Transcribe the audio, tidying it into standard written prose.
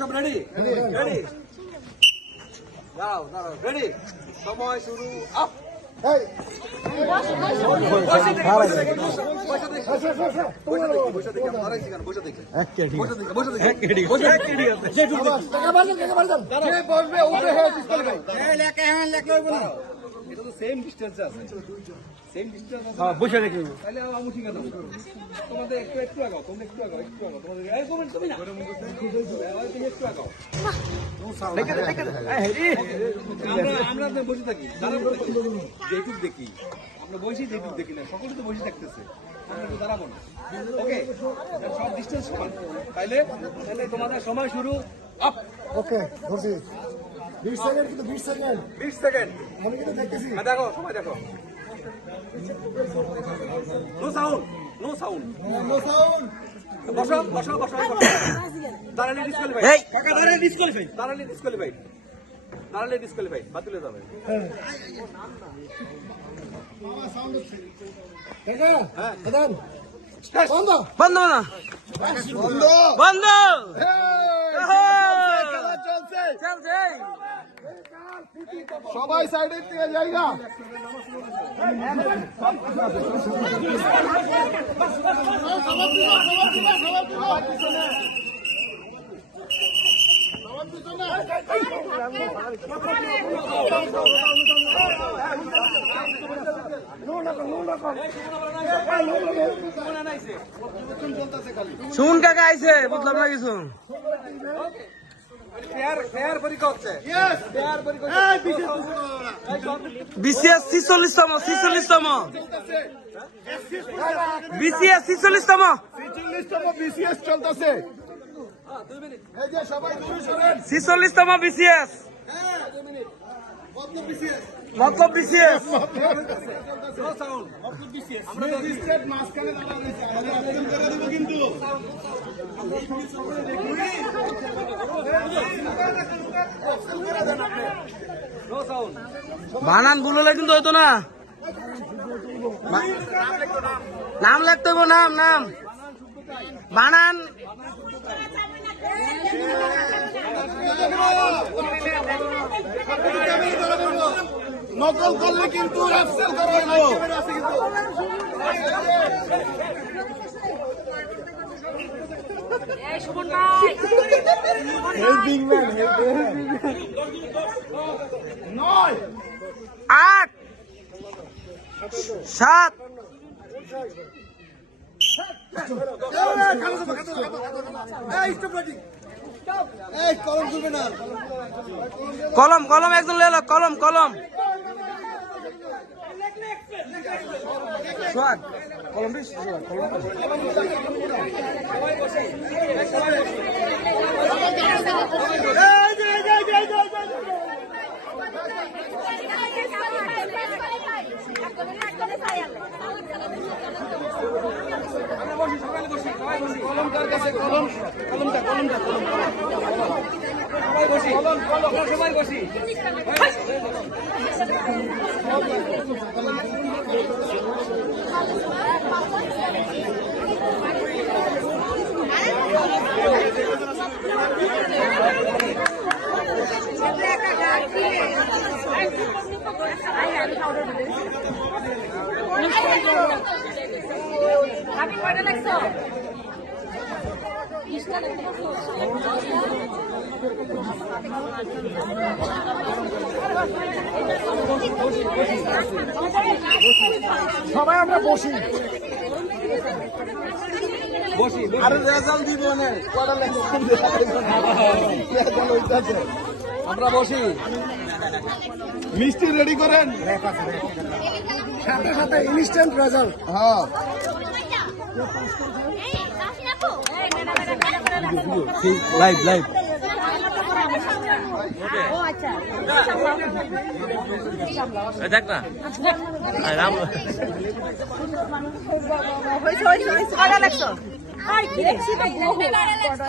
সব ready ready দাও দাও রেডি সময় শুরু আপ সেম ডিস্টেন্সে আছে সেম ডিস্টেন্স আছে হ্যাঁ বসে রেখে তাহলে আমি ঠিক আছে তোমাদের একটু আগাও তোমরা একটু আগাও তোমাদের এই কমেন্ট তুমি না একটু আগাও আমরা বসে থাকি যেটুক দেখি আমরা বসে যেটুক দেখি না সকলে তো বসে থাকতেছে আমরা একটু দাঁড়াবো না ওকে সব ডিস্টেন্স সমান তাইলে তাহলে তোমাদের সময় শুরু আপ ওকে ধরছি 20 সেকেন্ড কিন্তু 20 সেকেন্ড 20 সেকেন্ড আমি কিন্তু দেখতেছি দেখো সময় দেখো নো সাউন্ড নো সাউন্ড বসো বসো বসো দাঁড়ালে ডিসকোয়ালিফাই এই কাকা দাঁড়ালে ডিসকোয়ালিফাই দাঁড়ালে ডিসকোয়ালিফাই বাতিলে যাবে মামা সাউন্ড হচ্ছে কাকা হ্যাঁ দাদা বন্ধ বন্ধ না বন্ধ বন্ধ খেলা চলছে চলছে সবাই সাইডের দিকে জায়গা শুন কাকা আইছে বুঝলাম না কিছু বিসিএস 46তম বিসিএস 46তম বিসিএস চলতেছে এই যে সবাই দূরে সরেন 46তম বিসিএস মতলব বিসিএস আমরা ডিস্ট্রিক্ট মাঝখানে দাঁড়ানো আছে আমাদের আবেদন করে দেব কিন্তু বানান ভুল হলে কিন্তু হয়তো না নাম লিখতে হইব নাম বানান নকল করলে কিন্তু অ্যাবসেন্ট করা হলো হেল্পিং ম্যান 9 8 7 কলম কলম একজন লেলো কলম কলম সোহাগ কলম দিস সবাই বসি আপনি কয়টা লাগছো সবাই আমরা বসি বসি আরে রেজাল্ট দিব না কটা লেখছেন আমরা বসি মিষ্টি রেডি করেন সাথে সাথে ইনস্ট্যান্ট রেজাল্ট হ্যাঁ লাইভ লাইভ দেখ না হয়েছে